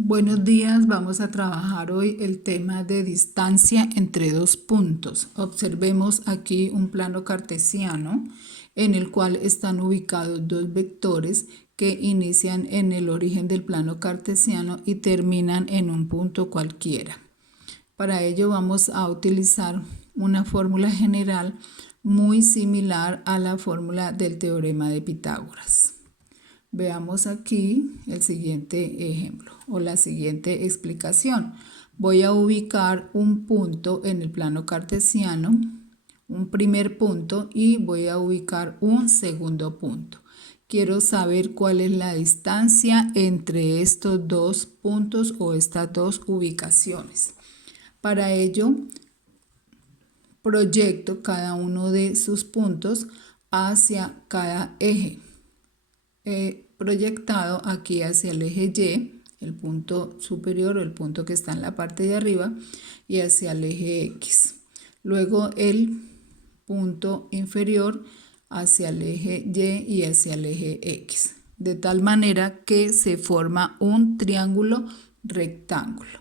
Buenos días, vamos a trabajar hoy el tema de distancia entre dos puntos. Observemos aquí un plano cartesiano en el cual están ubicados dos vectores que inician en el origen del plano cartesiano y terminan en un punto cualquiera. Para ello vamos a utilizar una fórmula general muy similar a la fórmula del teorema de Pitágoras. Veamos aquí el siguiente ejemplo o la siguiente explicación. Voy a ubicar un punto en el plano cartesiano, un primer punto, y voy a ubicar un segundo punto. Quiero saber cuál es la distancia entre estos dos puntos o estas dos ubicaciones. Para ello, proyecto cada uno de sus puntos hacia cada eje. Proyectado aquí hacia el eje Y, el punto superior o el punto que está en la parte de arriba, y hacia el eje X. Luego el punto inferior hacia el eje Y y hacia el eje X, de tal manera que se forma un triángulo rectángulo.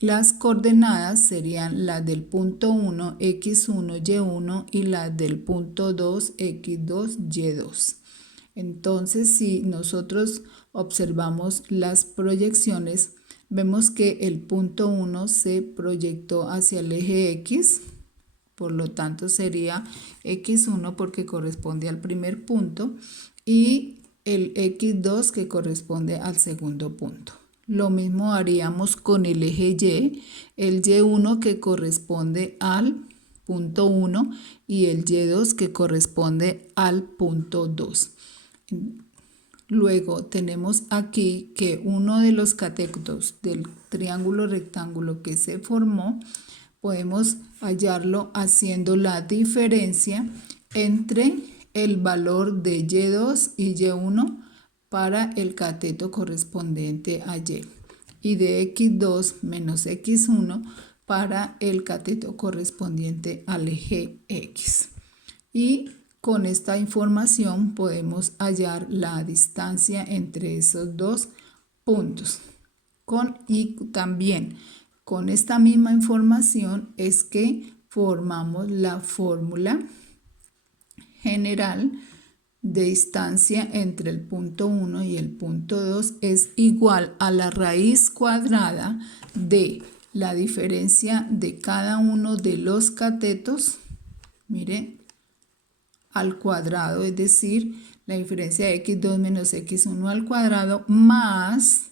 Las coordenadas serían las del punto 1, X1, Y1 y las del punto 2, X2, Y2. Entonces, si nosotros observamos las proyecciones, vemos que el punto 1 se proyectó hacia el eje X, por lo tanto sería X1 porque corresponde al primer punto y el X2 que corresponde al segundo punto. Lo mismo haríamos con el eje Y, el Y1 que corresponde al punto 1 y el Y2 que corresponde al punto 2. Luego tenemos aquí que uno de los catetos del triángulo rectángulo que se formó, podemos hallarlo haciendo la diferencia entre el valor de Y2 y Y1 para el cateto correspondiente a y de X2 menos X1 para el cateto correspondiente al eje X. Y con esta información podemos hallar la distancia entre esos dos puntos. Y también con esta misma información es que formamos la fórmula general de distancia entre el punto 1 y el punto 2 es igual a la raíz cuadrada de la diferencia de cada uno de los catetos, miren, al cuadrado, es decir, la diferencia de X2 menos X1 al cuadrado más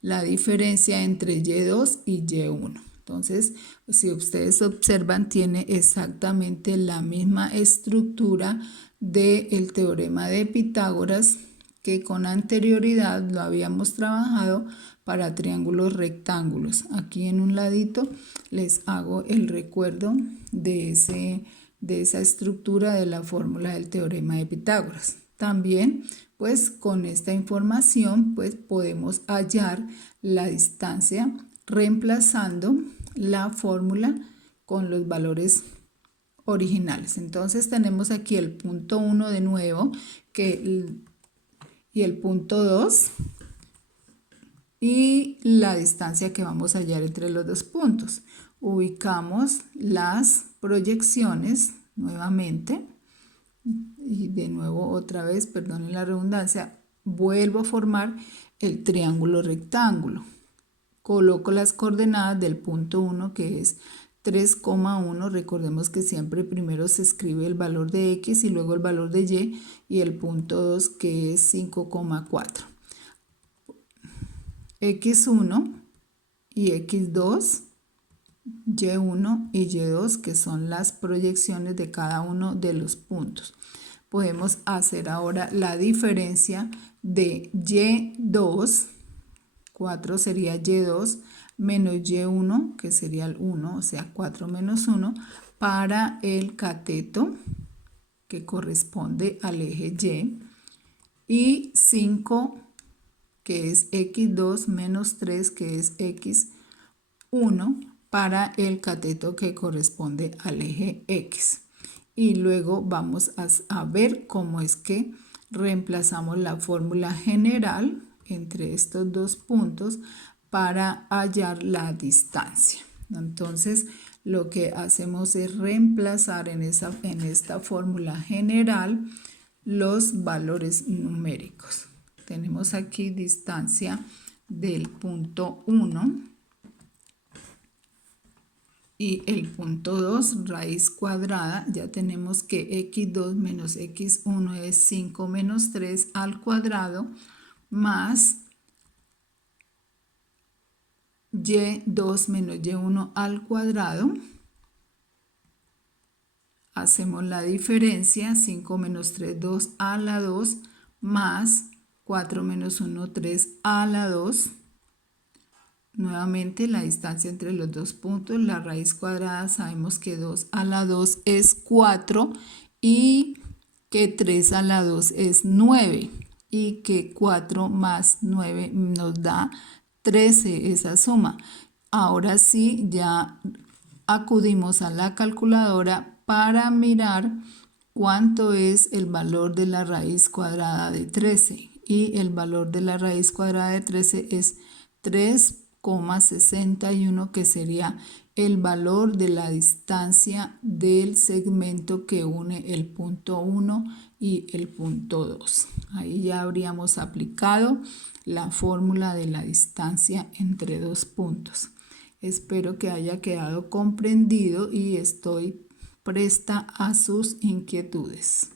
la diferencia entre Y2 y Y1. Entonces, si ustedes observan, tiene exactamente la misma estructura del teorema de Pitágoras que con anterioridad lo habíamos trabajado para triángulos rectángulos. Aquí en un ladito les hago el recuerdo de esa estructura de la fórmula del teorema de Pitágoras. También, pues con esta información, pues podemos hallar la distancia reemplazando la fórmula con los valores originales. Entonces tenemos aquí el punto 1 de nuevo y el punto 2 y la distancia que vamos a hallar entre los dos puntos. Ubicamos las proyecciones nuevamente y de nuevo otra vez, perdonen la redundancia, vuelvo a formar el triángulo rectángulo. Coloco las coordenadas del punto 1 que es 3,1. Recordemos que siempre primero se escribe el valor de X y luego el valor de y el punto 2 que es 5,4. X1 y X2, Y1 y Y2 que son las proyecciones de cada uno de los puntos. Podemos hacer ahora la diferencia de Y2, 4 sería Y2, menos Y1, que sería el 1, o sea 4 menos 1, para el cateto que corresponde al eje y 5, que es X2, menos 3, que es X1, para el cateto que corresponde al eje X. Y luego vamos a ver cómo es que reemplazamos la fórmula general entre estos dos puntos para hallar la distancia. Entonces, lo que hacemos es reemplazar en esta fórmula general los valores numéricos. Tenemos aquí distancia del punto 1 y el punto 2, raíz cuadrada. Ya tenemos que x2 menos x1 es 5 menos 3 al cuadrado más y2 menos y1 al cuadrado. Hacemos la diferencia, 5 menos 3, 2 a la 2, más 4 menos 1, 3 a la 2. Nuevamente la distancia entre los dos puntos, la raíz cuadrada, sabemos que 2 a la 2 es 4 y que 3 a la 2 es 9 y que 4 más 9 nos da 13 esa suma. Ahora sí, ya acudimos a la calculadora para mirar cuánto es el valor de la raíz cuadrada de 13. Y el valor de la raíz cuadrada de 13 es 3,61, que sería el valor de la distancia del segmento que une el punto 1 y el punto 2. Ahí ya habríamos aplicado la fórmula de la distancia entre dos puntos. Espero que haya quedado comprendido y estoy presta a sus inquietudes.